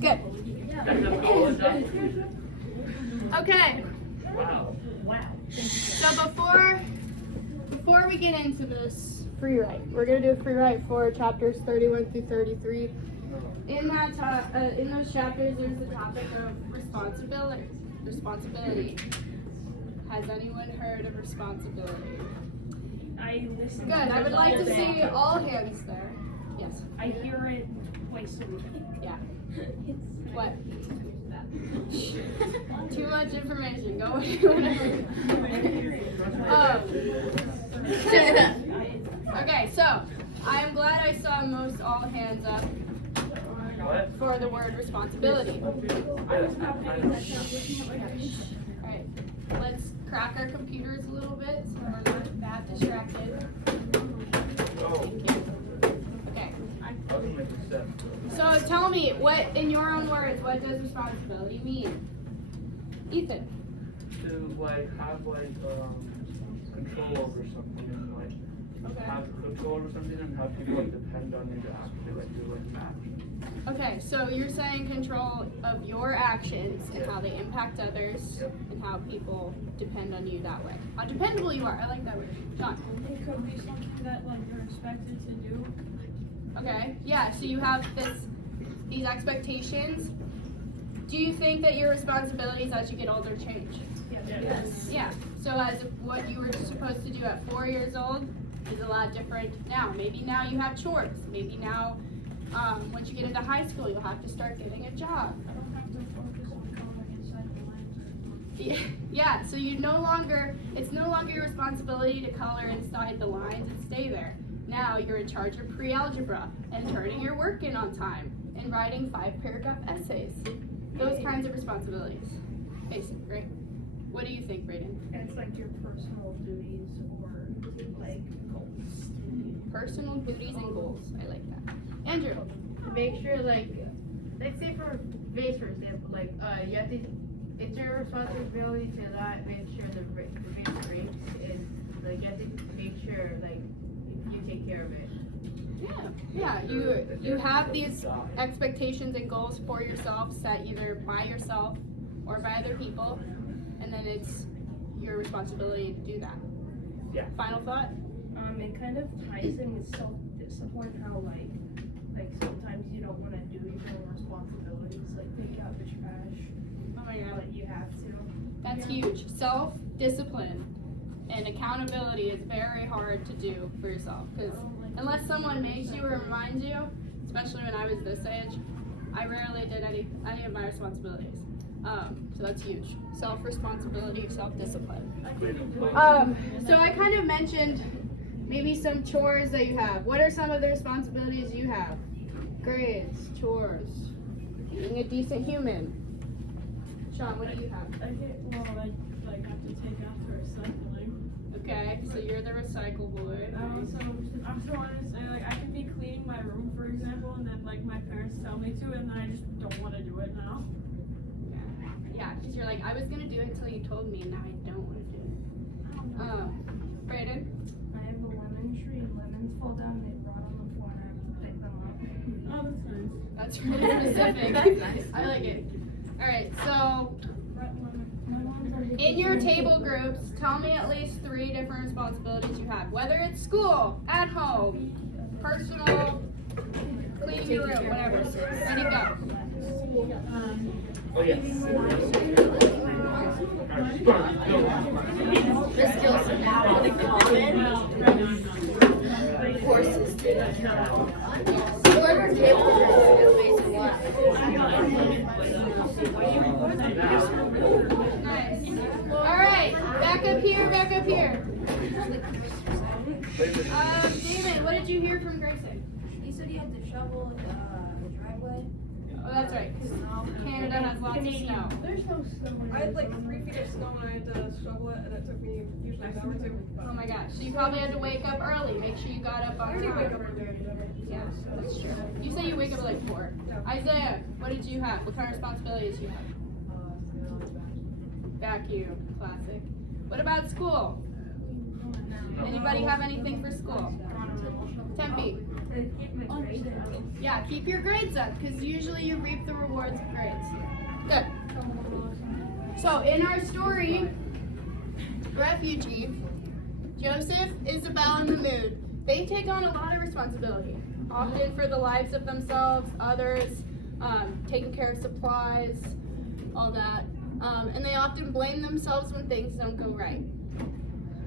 Good. Okay. So before we get into this free write, we're gonna do a free write for chapters 31 through 33. In those chapters, there's the topic of responsibility. Responsibility. Has anyone heard of responsibility? I listen. Good. I would like to see all hands there. Yes. I hear it twice a week. Yeah. What? Too much information. Go okay, so I am glad I saw most all hands up for the word responsibility. Alright, let's crack our computers a little bit so we're not that distracted. Thank you. Okay. So tell me, what, in your own words, what does responsibility mean? Ethan. To have control over something and have control over something and have people depend on you to actually do an action. Okay, so you're saying control of your actions and how they impact others and how people depend on you that way. How dependable you are. I like that word. John. It could be something that you're expected to do. Okay. Yeah, so you have these expectations. Do you think that your responsibilities as you get older change? Yes. Yeah. So as what you were supposed to do at 4 years old is a lot different now. Maybe now you have chores. Maybe now once you get into high school, you'll have to start getting a job. I don't have to focus on coloring inside the lines. Yeah, so it's no longer your responsibility to color inside the lines and stay there. Now you're in charge of pre-algebra and turning your work in on time and writing 5-paragraph essays. Those kinds of responsibilities. Basic, right? What do you think, Brayden? And it's your personal duties or goals. Personal duties and goals. I like that. Andrew. Make sure, let's say for vase, for example, you have to, it's your responsibility to not make sure the vase breaks, and you have to make sure you take care of it. Yeah. You have these expectations and goals for yourself set either by yourself or by other people, and then it's your responsibility to do that. Yeah. Final thought? It kind of ties in with self-discipline, how sometimes you don't want to do your own responsibilities, take out the trash. Oh my God. But you have to. That's huge. Self-discipline and accountability is very hard to do for yourself, because unless someone makes you or reminds you, especially when I was this age, I rarely did any of my responsibilities. So that's huge. Self-responsibility, self-discipline. So I kind of mentioned maybe some chores that you have. What are some of the responsibilities you have? Grades, chores, being a decent human. Sean, what do you have? I have to take after recycling. Okay, so you're the recycle boy. I also want to say, I could be cleaning my room, for example, and then my parents tell me to, and then I just don't want to do it now. Yeah, because you're I was gonna do it until you told me, and now I don't want to do it. Brayden? I have a lemon tree, and lemons fall down, and they rot on the floor, and I have to pick them up. Oh, that's nice. That's really specific. That's nice. I like it. All right, so in your table groups, tell me at least 3 different responsibilities you have, whether it's school, at home, personal, cleaning your room, whatever. Ready, go. Oh, yes. The skills are now really common. Courses to count. So learn to table is basically Nice. All right, back up here, back up here. David, what did you hear from Grayson? He said he had to shovel the driveway. Oh, that's right, because Canada has lots of snow. There's no snow. I had 3 feet of snow and I had to shovel it, and it took me usually an hour or 2. Oh my gosh, so you probably had to wake up early. Make sure you got up I on already wake time. up early. Yeah, that's true. You say you wake up at 4. Isaiah, what did you have? What kind of responsibilities do you have? Vacuum, classic. What about school? Anybody have anything for school? be. Yeah, keep your grades up, because usually you reap the rewards of grades. Good. So in our story, refugee, Joseph, Isabel, and Mahmoud, they take on a lot of responsibility, often for the lives of themselves, others, taking care of supplies, all that. And they often blame themselves when things don't go right.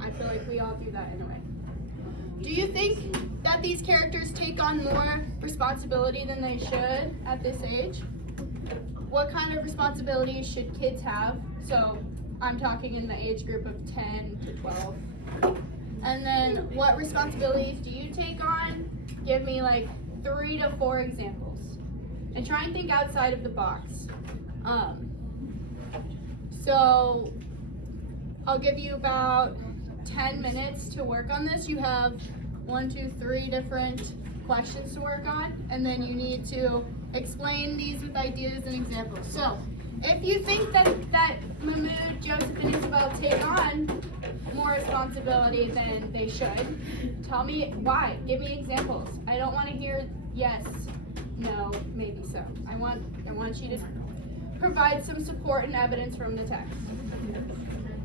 I feel like we all do that in a way. Do you think that these characters take on more responsibility than they should at this age? What kind of responsibilities should kids have? So I'm talking in the age group of 10 to 12. And then what responsibilities do you take on? Give me like 3 to 4 examples. And try and think outside of the box. So I'll give you about 10 minutes to work on this. You have 1, 2, 3 different questions to work on, and then you need to explain these with ideas and examples. So if you think that Mahmoud, Joseph, and Isabel take on more responsibility than they should, tell me why. Give me examples. I don't want to hear yes, no, maybe so. I want you to provide some support and evidence from the text.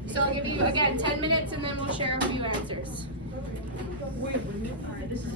So I'll give you, again, 10 minutes and then we'll share a few answers. Alright, this is